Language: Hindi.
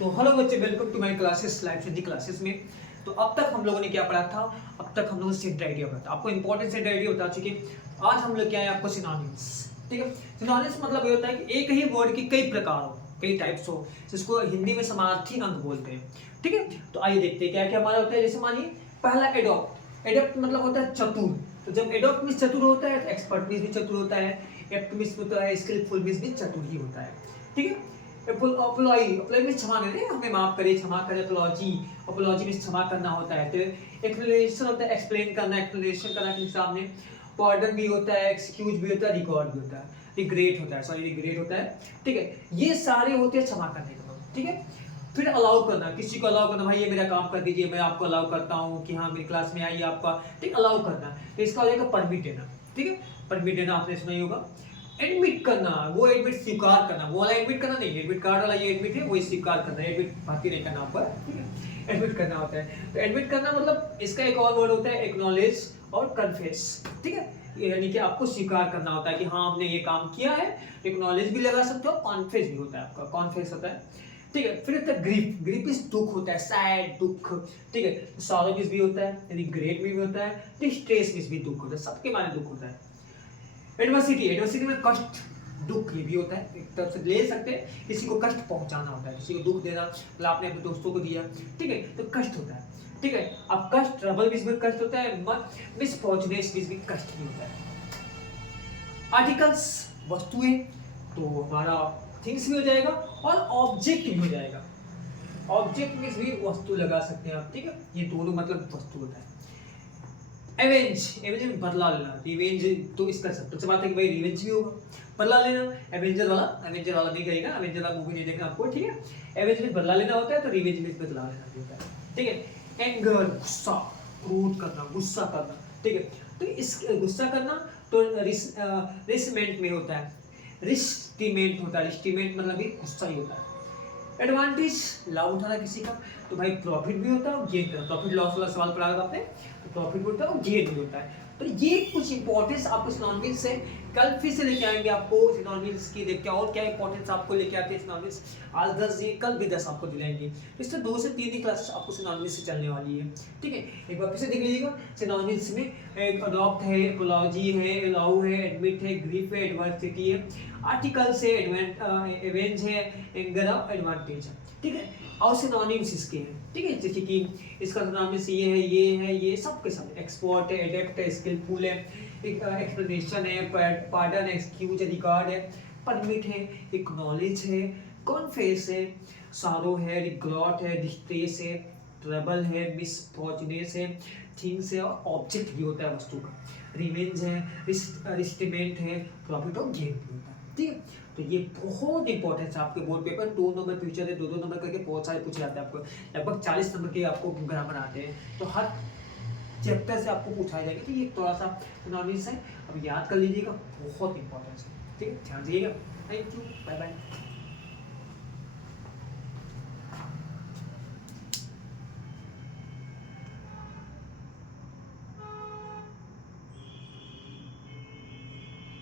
तो हेलो बच्चे, welcome to my classes, live Hindi classes में। तो अब तक हम लोगों ने क्या पढ़ा था? अब तक हम लोगों ने सेट आइडिया पढ़ा था। आपको इंपॉर्टेंट सेट आइडिया बता चुके। आज हम लोग क्या है, आपको सिनोनिम्स। ठीक है, सिनोनिम्स मतलब ये होता है कि एक ही वर्ड की कई प्रकार हो, कई टाइप्स हो, जिसको हिंदी में समार्थी अंग बोलते हैं। ठीक है, तो आइए देखते हैं क्या क्या हमारा होता है। जैसे मानिए पहला एडॉप्ट। एडॉप्ट मतलब होता है चतुर। तो जब एडॉप्ट मीन्स चतुर होता है, एक्सपर्ट मीन्स भी चतुर होता है, एप्ट मीन्स होता है, स्किलफुल मीन्स भी चतुर ही होता है। ठीक है, अपोलॉजी मीन्स क्षमा करें, हमें माफ करें, क्षमा करें। अपोलॉजी मीन्स क्षमा करना होता है। तो एक्सप्लेनेशन होता है, एक्सप्लेन करना, एक्सप्लेनेशन करना किसी सामने। पार्डन भी होता है, एक्सक्यूज भी होता है, रिकॉर्ड भी होता है, रिग्रेट होता है, सॉरी रिग्रेट होता है। ठीक है, ये सारे होते हैं क्षमा करने का मतलब। ठीक है, फिर अलाउ करना, किसी को अलाउ करना, भाई ये मेरा काम कर दीजिए, मैं आपको अलाउ करता हूँ कि हाँ मेरी क्लास में आइए आपका। ठीक, अलाउ करना। तो इसका हो जाएगा परमिट देना। ठीक है, परमिट देना आपने सुना ही होगा। एडमिट करना, वो एडमिट स्वीकार करना, वो वाला एडमिट करना नहीं, एडमिट कार्ड वाला ये एडमिट है, वो स्वीकार करना, एडमिट भर्ती नहीं करना ऊपर। ठीक है, एडमिट करना होता है। तो एडमिट करना मतलब इसका एक और वर्ड होता है एक्नॉलेज और कन्फेस। ठीक है, यानी कि आपको स्वीकार करना होता है कि हाँ हमने ये काम किया है। एक्नॉलेज भी लगा सकते हो, कॉन्फेस भी होता है, आपका कॉन्फेस होता है। ठीक है, फिर होता है ग्रीफ। ग्रीफ इस दुख होता है, सैड, दुख। ठीक है, सॉरो भी होता है, रिग्रेट भी होता है, डिस्ट्रेस भी दुख होता है, सबके माने दुख होता है। एडवर्सिटी, एडवर्सिटी में कष्ट, दुख, ये भी होता है, एक तरफ से ले सकते हैं, किसी को कष्ट पहुंचाना होता है, किसी को दुख देना, मतलब आपने अपने दोस्तों को दिया। ठीक है, तो कष्ट होता है। ठीक है, अब कष्ट, ट्रबल भी कष्ट होता है, मिसफॉर्चुनेस भी कष्ट भी होता है। आर्टिकल्स, वस्तुएं, तो हमारा थिंग्स भी हो जाएगा और ऑब्जेक्ट भी हो जाएगा। ऑब्जेक्ट में भी वस्तु लगा सकते हैं आप। ठीक है, ये दोनों मतलब वस्तु होता है। एवेंज, एवेंज में बदला लेना, रिवेंज तो इसका सबसे बात है कि भाई रिवेंज भी होगा, बदला लेना। एवेंजर वाला नहीं कहेगा, एवेंजर वाला मूवी नहीं देखना आपको। ठीक है, एवेंज में बदला लेना होता है, तो रिवेंज में बदला लेना भी होता है। ठीक है, एंगर, गुस्सा, क्रोध करना, गुस्सा करना। ठीक है, तो इस गुस्सा करना तो रिसमेंट में होता है, रिस्टिमेंट होता है, रिस्टिमेंट मतलब भी गुस्सा ही होता है। एडवांटेज, लाभ उठाना किसी का, तो भाई प्रॉफिट भी होता है और गेन करना। प्रॉफिट लॉस वाला सवाल पढ़ा था आपने, तो प्रॉफिट भी होता है और गेन भी होता है। तो ये कुछ इंपॉर्टेंस आपको सिनोनिम्स से कल फिर से लेके आएंगे, आपको सिनोनिम्स की देख के और क्या इंपॉर्टेंस आपको लेके आते हैं सिनोनिम्स। आज 10 दिए, कल भी 10 आपको दिलाएंगे। इससे 2 से 3 ही क्लास आपको सिनोनिम्स से चलने वाली है। ठीक है, एक बार फिर से देख लीजिएगा। सिनोनिम्स में एक अडॉप्ट है, एपोलॉजी है, अलाउ है, एडमिट है, ग्रीफ है, एडवर्सिटी है, आर्टिकल्स है, एवेंज है, एंगर और एडवांटेज है। ठीक है, और सिनोनिम्स इसके हैं। ठीक है, जैसे कि इसका सिनोनिम्स ये है, ये है, ये सब के सब। एक्सपर्ट है, एडेप्ट है, स्किलफुल है, एक्सप्लेनेशन है, पार्डन, एक्सक्यूज, रिकॉर्ड है, परमिट है, एक्नॉलेज है, कॉन्फेस है, सारो है, रिग्रेट है, डिस्ट्रेस है, ट्रबल है, मिसफॉर्चुनेस है, थिंग्स है और ऑब्जेक्ट भी होता है वस्तु का, रिवेंज है, रिस्टिमेंट है, प्रॉफिट और गेन भी होता है। ठीक है, तो ये बहुत इंपॉर्टेंट है आपके बोर्ड पेपर। 2 नंबर फ्यूचर है, 2 नंबर करके बहुत सारे पूछे जाते हैं आपको। लगभग 40 नंबर के आपको ग्रामर आते हैं, तो हर चैप्टर से आपको पूछा जाएगा। तो ये थोड़ा सा सिनोनिम्स है, अब याद कर लीजिएगा, बहुत इंपॉर्टेंट है। ठीक है, ध्यान दीजिएगा। Thank you, bye bye.